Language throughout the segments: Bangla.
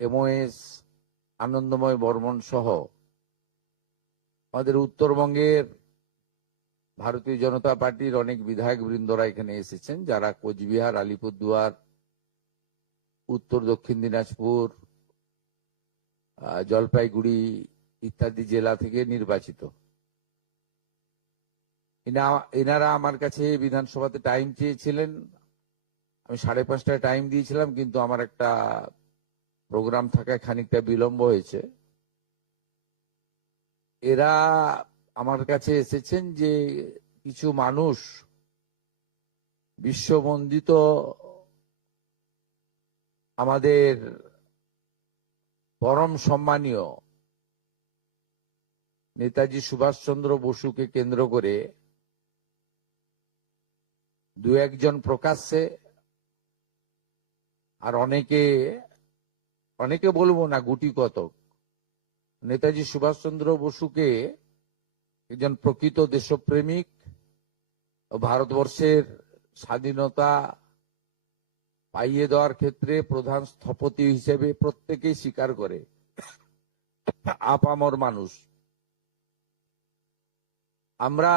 এমওএস, আনন্দময় বর্মন সহ আমাদের উত্তরবঙ্গের ভারতীয় জনতা পার্টির অনেক বিধায়ক বৃন্দরা এখানে এসেছেন, যারা কোচবিহার, আলিপুরদুয়ার, উত্তর দক্ষিণ দিনাজপুর, জলপাইগুড়ি ইত্যাদি জেলা থেকে নির্বাচিত। এনারা আমার কাছে বিধানসভাতে টাইম চেয়েছিলেন। আমি 5:30টায় টাইম দিয়েছিলাম, কিন্তু আমার একটা প্রোগ্রাম থাকায় খানিকটা বিলম্ব হয়েছে। এরা আমার কাছে এসেছেন যে কিছু মানুষ বিশ্ববন্দিত আমাদের পরম সম্মানীয় নেতাজি সুভাষচন্দ্র বসুকে কেন্দ্র করে দু একজন প্রকাশ্যে আর অনেকে বলবো না, গুটি কতক নেতাজি সুভাষচন্দ্র বসুকে একজন প্রকৃত দেশপ্রেমিক, ভারতবর্ষের স্বাধীনতা পাইয়ে দেওয়ার ক্ষেত্রে প্রধান স্থপতি হিসেবে প্রত্যেকেই স্বীকার করে, আপামর মানুষ। আমরা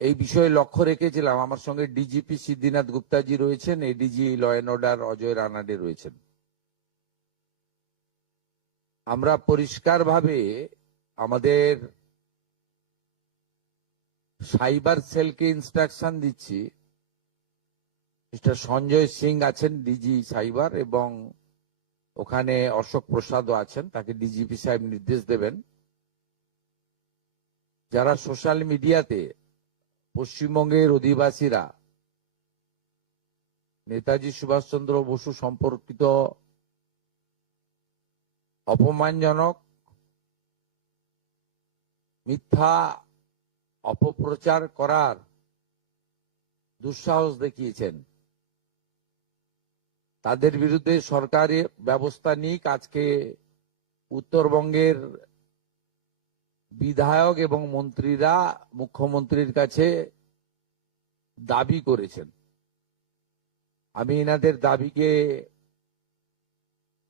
এই বিষয়ে লক্ষ্য রেখেছিলাম। আমার সঙ্গে ডিজিপি সিদ্ধিনাথ গুপ্তাজি রয়েছেন, ADG law and order Ajay Ranade রয়েছেন। আমরা পরিষ্কারভাবে আমাদের সাইবার সেলকে ইনস্ট্রাকশন দিচ্ছি। মিস্টার সঞ্জয় সিং আছেন ডিজি সাইবার, এবং ওখানে অশোক প্রসাদও আছেন, তাকে ডিজিপি সাহেব নির্দেশ দেবেন, যারা সোশ্যাল মিডিয়াতে পশ্চিমবঙ্গের অধিবাসীরা নেতাজি সুভাষচন্দ্র বসু সম্পর্কিত অপমানজনক মিথ্যা অপপ্রচার করার দুঃসাহস দেখিয়েছেন, তাদের বিরুদ্ধে সরকারি ব্যবস্থা নিক। আজকে উত্তরবঙ্গের বিধায়ক এবং মন্ত্রীরা মুখ্যমন্ত্রীর কাছে দাবি করেছেন। আমি এনাদের দাবিকে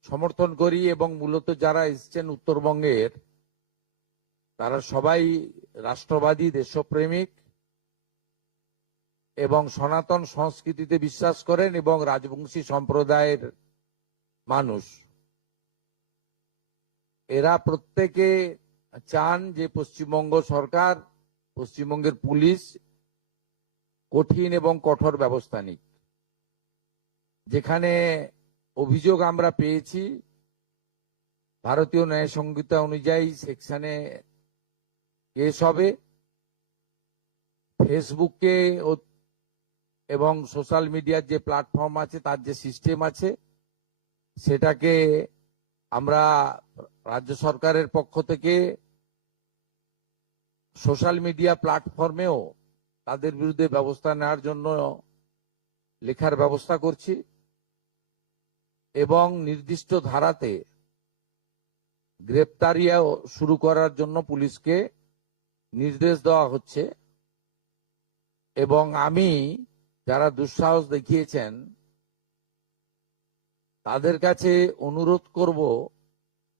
সমর্থন করি, এবং মূলত যারা এসছেন উত্তরবঙ্গের, তারা সবাই রাষ্ট্রবাদী, দেশপ্রেমিক এবং সনাতন সংস্কৃতিতে বিশ্বাস করেন এবং রাজবংশী সম্প্রদায়ের মানুষ। এরা প্রত্যেকে চান যে পশ্চিমবঙ্গ সরকার, পশ্চিমবঙ্গের পুলিশ কঠিন এবং কঠোর ব্যবস্থা নিক। যেখানে অভিযোগ আমরা পেয়েছি, ভারতীয় ন্যায় সংহিতা অনুযায়ী সেকশনে কেস হবে। ফেসবুকে এবং সোশ্যাল মিডিয়ার যে প্ল্যাটফর্ম আছে, তার যে সিস্টেম আছে, সেটাকে আমরা রাজ্য সরকারের পক্ষ থেকে সোশ্যাল মিডিয়া প্ল্যাটফর্মেও তাদের বিরুদ্ধে ব্যবস্থা নেওয়ার জন্য লেখার ব্যবস্থা করছি, এবং নির্দিষ্ট ধারাতে গ্রেপ্তারিও শুরু করার জন্য পুলিশকে নির্দেশ দেওয়া হচ্ছে। এবং আমি যারা দুঃসাহস দেখিয়েছেন তাদের কাছে অনুরোধ করব,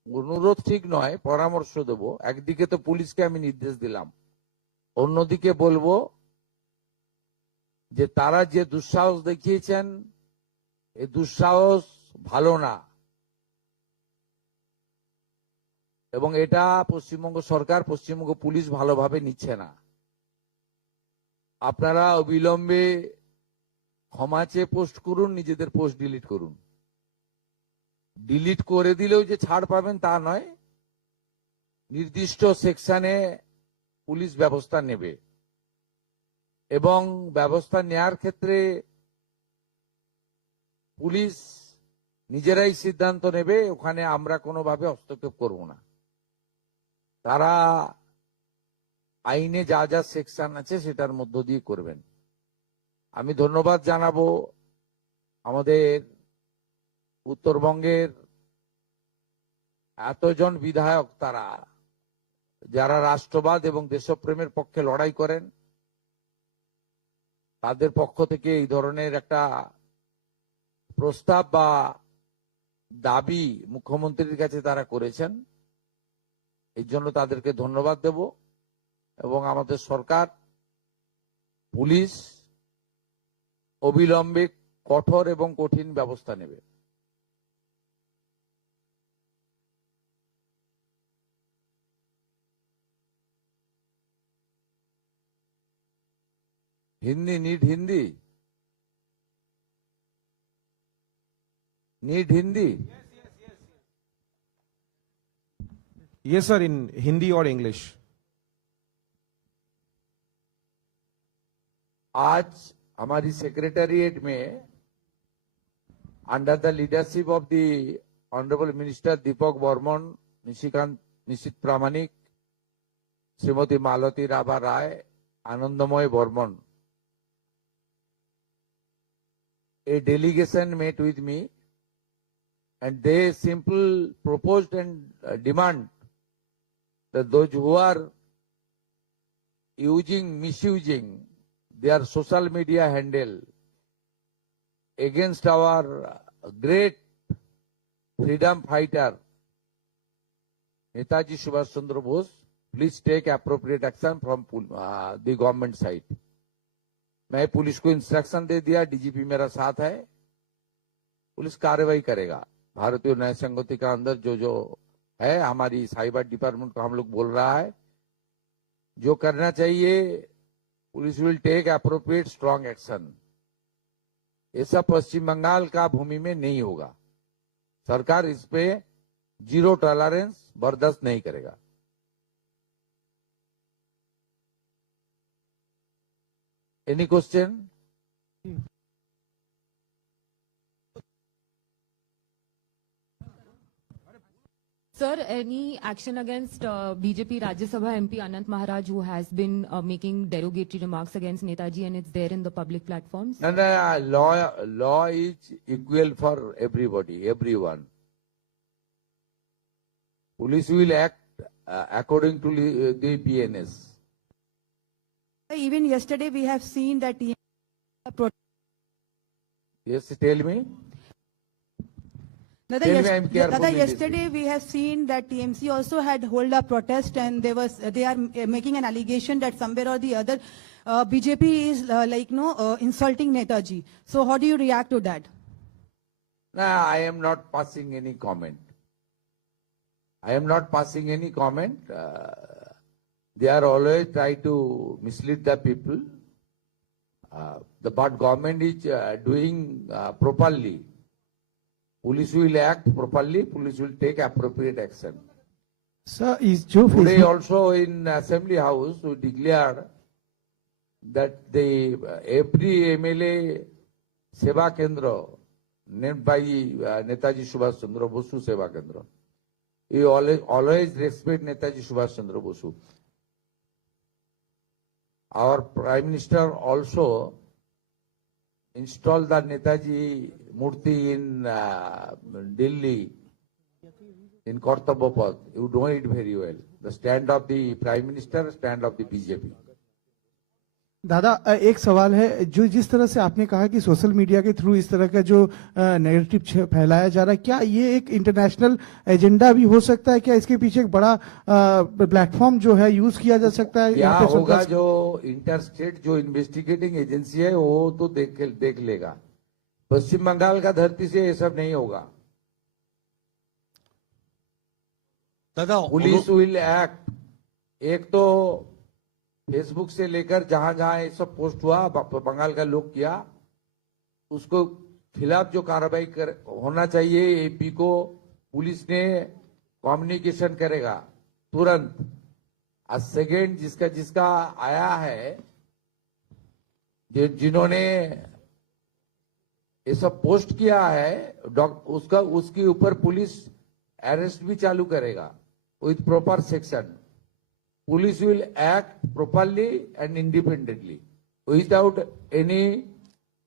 অনুরোধ ঠিক নয়, পরামর্শ দেব। একদিকে তো পুলিশকে আমি নির্দেশ দিলাম, অন্যদিকে বলবো যে তারা যে দুঃসাহস দেখিয়েছেন, এই দুঃসাহস ভালো না, এবং এটা পশ্চিমবঙ্গ সরকার, পশ্চিমবঙ্গ পুলিশ ভালোভাবে নিচ্ছে না। আপনারা অবিলম্বে ক্ষমা চেয়ে পোস্ট করুন, নিজেদের পোস্ট ডিলিট করুন। ডিলিট করে দিলেও যে ছাড় পাবেন তা নয়, নির্দিষ্ট সেকশনে পুলিশ ব্যবস্থা নেবে, এবং ব্যবস্থা নেয়ার ক্ষেত্রে পুলিশ নিজেরাই সিদ্ধান্ত নেবে, ওখানে আমরা কোনোভাবে হস্তক্ষেপ করব না। তারা আইনে যা যা সেকশন আছে সেটার মধ্য দিয়ে করবেন। আমি ধন্যবাদ জানাবো আমাদের উত্তরবঙ্গের এতজন বিধায়ক, তারা যারা রাষ্ট্রবাদ এবং দেশপ্রেমের পক্ষে লড়াই করেন, তাদের পক্ষ থেকে এই ধরনের একটা প্রস্তাব বা দাবি মুখ্যমন্ত্রীর কাছে তারা করেছেন, এই জন্য তাদেরকে ধন্যবাদ দেব। এবং আমাদের সরকার, পুলিশ অবিলম্বে কঠোর এবং কঠিন ব্যবস্থা নেবে। Hindi need Hindi need Hindi Yes, sir, in Hindi or English. आज हमारी सेक्रेटेरिएट में under the leadership of the honourable minister Dipak Barman, Nisith Pramanik, Shrimati Malati Rava Roy, Anandamay Barman, a delegation met with me and they simply proposed and demand that those who are misusing their social media handle against our great freedom fighter Netaji Subhash Chandra Bose, please take appropriate action from the government side. मैं पुलिस को इंस्ट्रक्शन दे दिया, डीजीपी मेरा साथ है, पुलिस कार्रवाई करेगा। भारतीय न्याय संगति का अंदर जो जो है, हमारी साइबर डिपार्टमेंट को हम लोग बोल रहा है, जो करना चाहिए police will take appropriate strong action. ये सब पश्चिम बंगाल का भूमि में नहीं होगा। सरकार इस पे जीरो टॉलरेंस बर्दाश्त नहीं करेगा। Any question? Sir, any action against BJP Rajya Sabha MP Anant Maharaj, who has been making derogatory remarks against Netaji, and it's there in the public platforms? No, law is equal for everybody, everyone. Police will act according to the BNS. Even yesterday we have seen that Yes, tell me. Yesterday we have seen that TMC also had hold a protest, and they are making an allegation that somewhere or the other BJP is insulting Netaji. So how do you react to that? No, I am not passing any comment. I am not passing any comment. They are always try to mislead the people. The but government is doing properly. Police will act properly. Police will take appropriate action. Sir, is Joe Today also in Assembly House we declared that the every MLA Seva Kendra named by Netaji Subhash Chandra Bosu Seva Kendra. We always respect Netaji Subhash Chandra Bosu. Our Prime Minister also installed the Netaji Murti in Delhi, in Kartavya Path. You know it very well. The stand of the Prime Minister, stand of the BJP. दादा एक सवाल है, जो जिस तरह से आपने कहा कि सोशल मीडिया के थ्रू इस तरह का जो नैरेटिव फैलाया जा रहा है, क्या ये एक इंटरनेशनल एजेंडा भी हो सकता है? क्या इसके पीछे एक बड़ा प्लेटफॉर्म जो है यूज किया जा सकता है? क्या होगा, जो इंटरस्टेट जो इन्वेस्टिगेटिंग एजेंसी है वो तो देख लेगा। पश्चिम बंगाल का धरती से ये सब नहीं होगा। दादा पुलिस विल एक्ट। एक तो फेसबुक से लेकर जहां जहां ये सब पोस्ट हुआ, बंगाल का लोग किया, उसको खिलाफ जो कार्रवाई होना चाहिए, एपी को पुलिस ने कम्युनिकेशन करेगा तुरंत। आज सेकेंड जिसका आया है, जिन्होंने ये सब पोस्ट किया है, उसके ऊपर पुलिस अरेस्ट भी चालू करेगा with proper section. Police will act properly and independently without any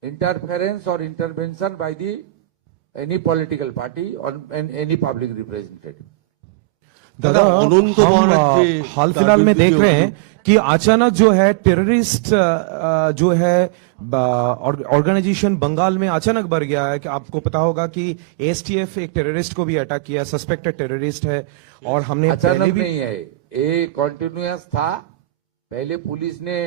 interference or intervention by any political party or any public representative. दादा अनंत हम महाराज जी हाल फिलहाल में का देख जो रहे हैं कि अचानक जो है टेररिस्ट जो है ऑर्गेनाइजेशन बंगाल में अचानक बढ़ गया है। कि आपको पता होगा कि एसटीएफ एक टेररिस्ट को भी अटैक किया, सस्पेक्टेड टेररिस्ट है। और हमने पहले अचानक भी नहीं है, ये कॉन्टिन्यूअस था। पहले पुलिस ने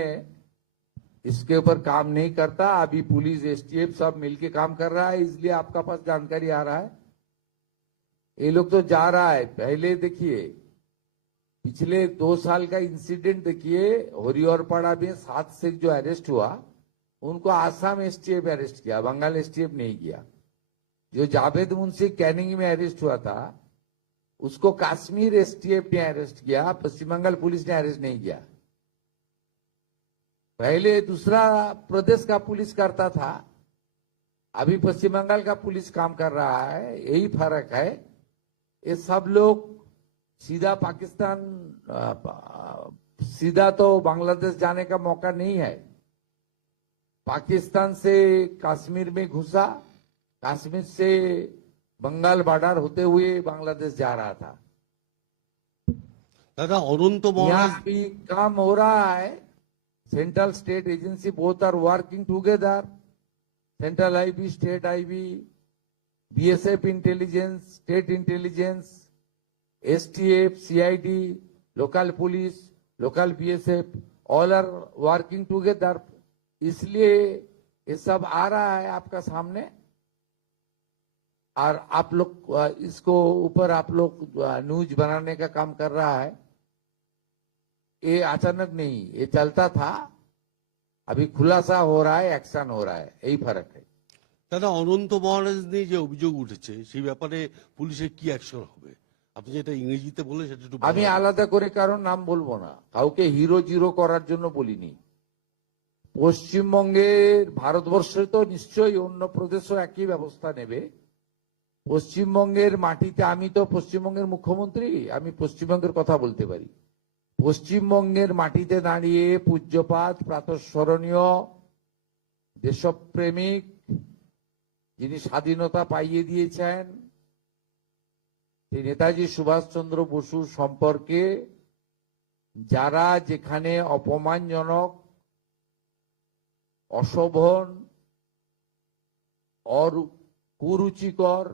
इसके ऊपर काम नहीं करता, अभी पुलिस एसटीएफ सब मिलके काम कर रहा है, इसलिए आपका पास जानकारी आ रहा है। ये लोग तो जा रहा है। पहले देखिए, पिछले 2 साल का इंसिडेंट देखिए, हरिहरपाड़ा में 7 सिख जो अरेस्ट हुआ, उनको आसाम एसटीएफ अरेस्ट किया, बंगाल एसटीएफ नहीं किया। जो जावेद मुंशी कैनिंग में अरेस्ट हुआ था, उसको कश्मीर एसटीएफ ने अरेस्ट किया, पश्चिम बंगाल पुलिस ने अरेस्ट नहीं किया। पहले दूसरा प्रदेश का पुलिस करता था, अभी पश्चिम बंगाल का पुलिस काम कर रहा है, यही फर्क है। ये सब लोग सीधा पाकिस्तान, सीधा तो बांग्लादेश जाने का मौका नहीं है। पाकिस्तान से कश्मीर में घुसा, कश्मीर से बंगाल बॉर्डर होते हुए बांग्लादेश जा रहा था। दादा अनंत यहाँ महाराज भी काम हो रहा है। Central state agency both are working together, central IB, state IB, BSF intelligence, state intelligence, STF, CID, local police, local BSF, all are working together. इसलिए ये सब आ रहा है आपका सामने, और आप लोग इसको ऊपर आप लोग न्यूज बनाने का काम कर रहा है। ये अचानक नहीं, ये चलता था, अभी खुलासा हो रहा है, एक्शन हो रहा है, यही फर्क है। দাদা অনন্ত মহারাজ নিয়ে যে অভিযোগ উঠেছে সেই ব্যাপারে পুলিশের কি অ্যাকশন হবে? আপনি যেটা ইংরেজিতে বলেন সেটা একটু আমি বলবেন? আলাদা করে কারণ নাম বলবো না, কাউকে হিরো জিরো করার জন্য বলিনি। পশ্চিমবঙ্গের, ভারতবর্ষে তো নিশ্চয়ই অন্য প্রদেশও একই ব্যবস্থা নেবে। পশ্চিমবঙ্গের মাটিতে, আমি তো পশ্চিমবঙ্গের মুখ্যমন্ত্রী, আমি পশ্চিমবঙ্গের কথা বলতে পারি। পশ্চিমবঙ্গের মাটিতে দাঁড়িয়ে পূজ্যপাত, প্রাতঃস্মরণীয়, দেশপ্রেমিক, যিনি স্বাধীনতা পাইয়ে দিয়েছেন, সেই নেতাজি সুভাষচন্দ্র বসু সম্পর্কে যারা যেখানে অপমানজনক, অশোভন, কুরুচিকর,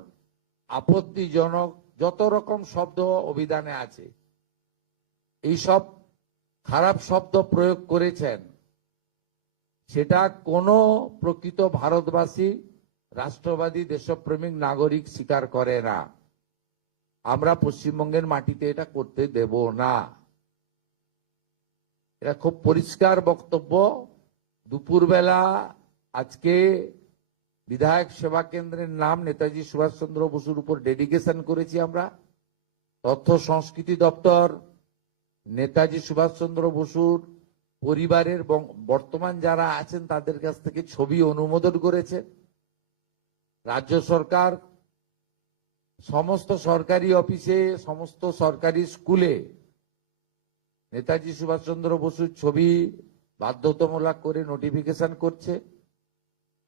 আপত্তিজনক যত রকম শব্দ অভিধানে আছে, এইসব খারাপ শব্দ প্রয়োগ করেছেন, সেটা কোনো প্রকৃত ভারতবাসী, রাষ্ট্রবাদী, দেশপ্রেমিক নাগরিক স্বীকার করে না। আমরা পশ্চিমবঙ্গের মাটিতে এটা করতে দেব না। এটা খুব পরিষ্কার বক্তব্য। দুপুরবেলা আজকে বিধায়ক সেবা কেন্দ্রের নাম নেতাজি সুভাষচন্দ্র বসুর উপর ডেডিকেশন করেছি আমরা। তথ্য সংস্কৃতি দপ্তর নেতাজি সুভাষচন্দ্র বসুর পরিবারের বর্তমান যারা আছেন তাদের কাছ থেকে ছবি অনুমোদন করেছে। রাজ্য সরকার সমস্ত সরকারি অফিসে, সমস্ত সরকারি স্কুলে নেতাজি সুভাষচন্দ্র বসুর ছবি বাধ্যতামূলক করে নোটিফিকেশন করছে।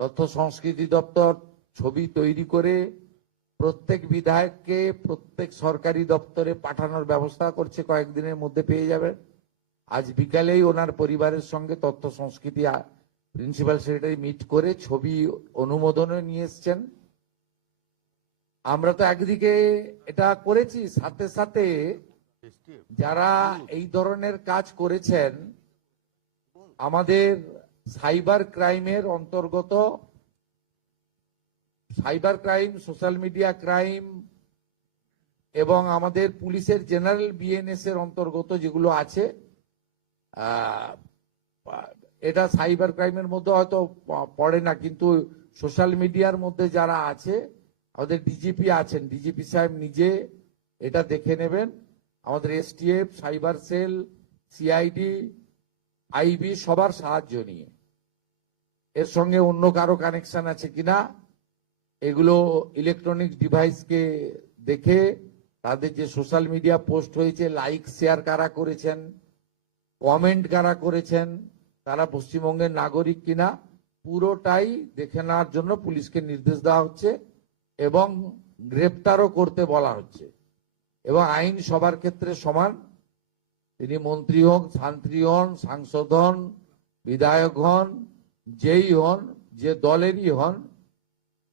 তথ্য সংস্কৃতি দপ্তর ছবি তৈরি করে প্রত্যেক বিধায়ককে প্রত্যেক সরকারি দপ্তরে পাঠানোর ব্যবস্থা করছে, কয়েকদিনের মধ্যে পেয়ে যাবেন। আজ বিকালেই ওনার পরিবারের সঙ্গে তথ্য সংস্কৃতি প্রিন্সিপাল সেক্রেটারি মিট করে ছবি অনুমোদনে নিয়ে এসছেন। আমরা তো একদিকে এটা করেছি, সাথে সাথে যারা এই ধরনের কাজ করেছেন, আমাদের সাইবার ক্রাইমের অন্তর্গত, cyber crime, social media crime এবং আমাদের পুলিশের জেনারেল বিএনএস এর অন্তর্গত যেগুলো আছে, এটা সাইবার ক্রাইমের মধ্যে হয়তো পড়ে না, কিন্তু সোশ্যাল মিডিয়ার মধ্যে যারা আছে, আমাদের ডিজিপি আছেন, ডিজিপি সাহেব নিজে এটা দেখে নেবেন। আমাদের STF, cyber cell, CID, IB সবার সাহায্য নিয়ে, এর সঙ্গে অন্য কারো কানেকশন আছে কিনা এগুলো ইলেকট্রনিক ডিভাইসকে দেখে, তাদের যে সোশ্যাল মিডিয়া পোস্ট হয়েছে, লাইক শেয়ার কারা করেছেন, কমেন্ট কারা করেছেন, তারা পশ্চিমবঙ্গের নাগরিক কিনা, পুরোটাই দেখে নেওয়ার জন্য পুলিশকে নির্দেশ দেওয়া হচ্ছে এবং গ্রেপ্তারও করতে বলা হচ্ছে। এবং আইন সবার ক্ষেত্রে সমান। তিনি মন্ত্রী হন, ছাত্রী হন, সাংসদ হন, বিধায়ক হন, যেই হন, যে দলেরই হন,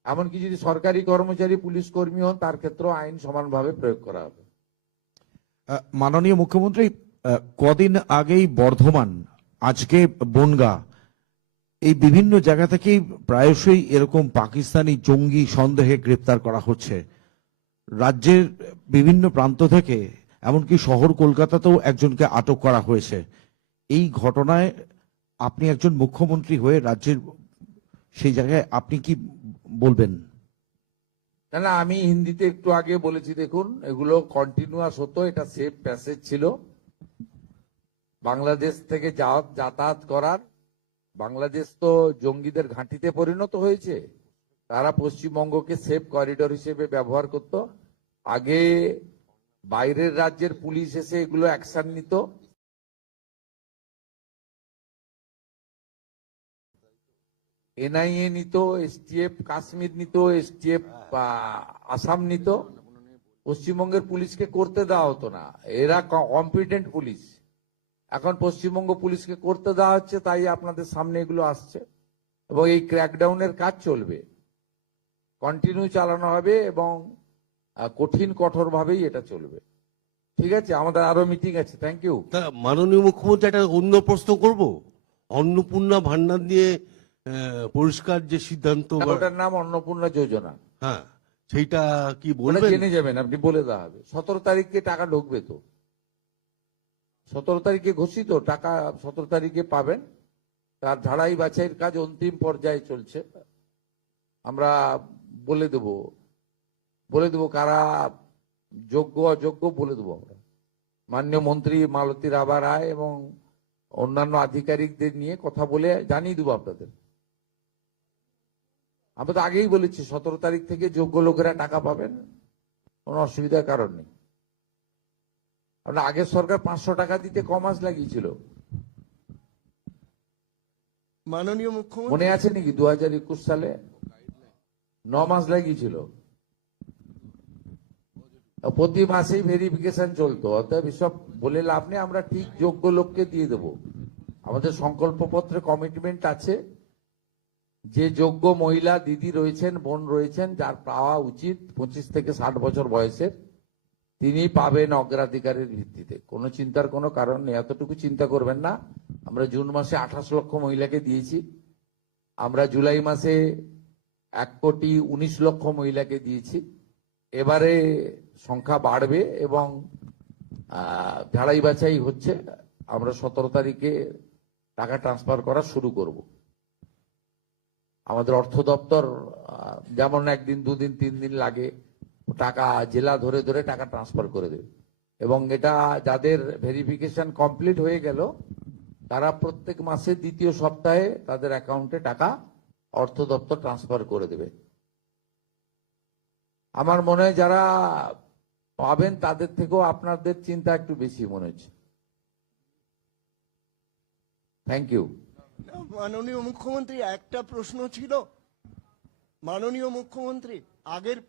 এমনকি যদি সরকারি কর্মচারী পুলিশ কর্মী হন, তার ক্ষেত্রেও আইন সমানভাবে প্রয়োগ করা হবে। মাননীয় মুখ্যমন্ত্রী, কদিন আগেই বর্ধমান, আজকে বনগাঁ, এই বিভিন্ন জায়গা থেকেই প্রায়শই এরকম পাকিস্তানি জঙ্গি সন্দেহে গ্রেপ্তার করা হচ্ছে। রাজ্যের বিভিন্ন প্রান্ত থেকে এমনকি শহর কলকাতাতেও একজনকে আটক করা হয়েছে। এই ঘটনায় আপনি একজন মুখ্যমন্ত্রী হয়ে রাজ্যের সেই জায়গায় আপনি কি বলবেন? না না, আমি হিন্দিতে একটু আগে বলেছি, দেখুন এগুলো কন্টিনিউয়াস হতো, এটা সেফ প্যাসেজ ছিল বাংলাদেশ থেকে যাতায়াত করার। বাংলাদেশ তো জঙ্গিদের ঘাঁটিতে পরিণত হয়েছে, তারা পশ্চিমবঙ্গকে সেফ করিডোর হিসেবে ব্যবহার করত। আগে বাইরের রাজ্যের পুলিশ এসে এগুলো অ্যাকশন নিত, এনআইএ নিত, এসটিএফ কাশ্মীর নিত, এসটিএফ আসাম নিত। পশ্চিমবঙ্গের পুলিশকে করতে দেওয়া হতো না, এরা কম্পিটেন্ট পুলিশ। এখন পশ্চিমবঙ্গ পুলিশকে করতে দেওয়া হচ্ছে, তাই আপনাদের সামনে এগুলো আসছে। এবং এই ক্র্যাকডাউনের কাজ চলবে, কন্টিনিউ চালানো হবে এবং কঠিন কঠোর ভাবেই এটা চলবে। ঠিক আছে, আমাদের আরো মিটিং আছে। Thank you. তা মাননীয় মুখ্যমন্ত্রী, একটা অন্য প্রশ্ন করব। অন্নপূর্ণা ভান্ডার নিয়ে পরিষ্কার যে সিদ্ধান্ত, ওটার নাম অন্নপূর্ণা যোজনা। হ্যাঁ, সেইটা কি ওটা বলবেন? জেনে যাবেন, আপনি বলে দেওয়া হবে। 17 তারিখে টাকা ঢুকবে, তো 17 তারিখে ঘোষিত টাকা 17 তারিখে পাবেন। তার ঝাড়াই বাছাইয়ের কাজ অন্তিম পর্যায়ে চলছে। আমরা বলে দেব কারা যোগ্য অযোগ্য বলে দেবো আমরা। মাননীয় মন্ত্রী মালতী রাভা রায় এবং অন্যান্য আধিকারিকদের নিয়ে কথা বলে জানিয়ে দেবো আপনাদের। আমরা তো আগেই বলেছি 17 তারিখ থেকে যোগ্য লোকেরা টাকা পাবেন, কোনো অসুবিধার কারণ নেই। আপনার আগের সরকার 500 টাকা দিতে ক মাস লাগিয়েছিল মাননীয় মুখ্যমন্ত্রী, মনে আছে নাকি? 2021 সালে 9 মাস লাগিয়েছিল। প্রতি মাসেই ভেরিফিকেশন চলতো। অতএব এসব বলে লাভ নেই, আমরা ঠিক যোগ্য লোককে দিয়ে দেব। আমাদের সংকল্পপত্রে কমিটমেন্ট আছে যে যোগ্য মহিলা দিদি রয়েছেন, বোন রয়েছেন, যার পাওয়া উচিত 25 থেকে 60 বছর বয়সের, তিনি পাবেন অগ্রাধিকারের ভিত্তিতে। কোনো চিন্তার কোনো কারণ নেই, এতটুকু চিন্তা করবেন না। আমরা জুন মাসে 28 লক্ষ মহিলাকে দিয়েছি, আমরা জুলাই মাসে 1,19 লক্ষ মহিলাকে দিয়েছি। এবারে সংখ্যা বাড়বে এবং ঝাড়াই বাছাই হচ্ছে। আমরা 17 তারিখে টাকা ট্রান্সফার করা শুরু করব। আমাদের অর্থ দপ্তর যেমন 1 দিন 2 দিন 3 দিন লাগে, টাকা জেলা ধরে ধরে টাকা ট্রান্সফার করে দেবে। এবং এটা যাদের ভেরিফিকেশন কমপ্লিট হয়ে গেল, তারা প্রত্যেক মাসে দ্বিতীয় সপ্তাহে তাদের অ্যাকাউন্টে টাকা অর্থ দপ্তর ট্রান্সফার করে দেবে। আমার মনে হয় যারা পাবেন তাদের থেকেও আপনাদের চিন্তা একটু বেশি মনে হচ্ছে। Thank you. মাননীয় মুখ্যমন্ত্রী, একটা প্রশ্ন ছিল। মাননীয় মুখ্যমন্ত্রী, আগের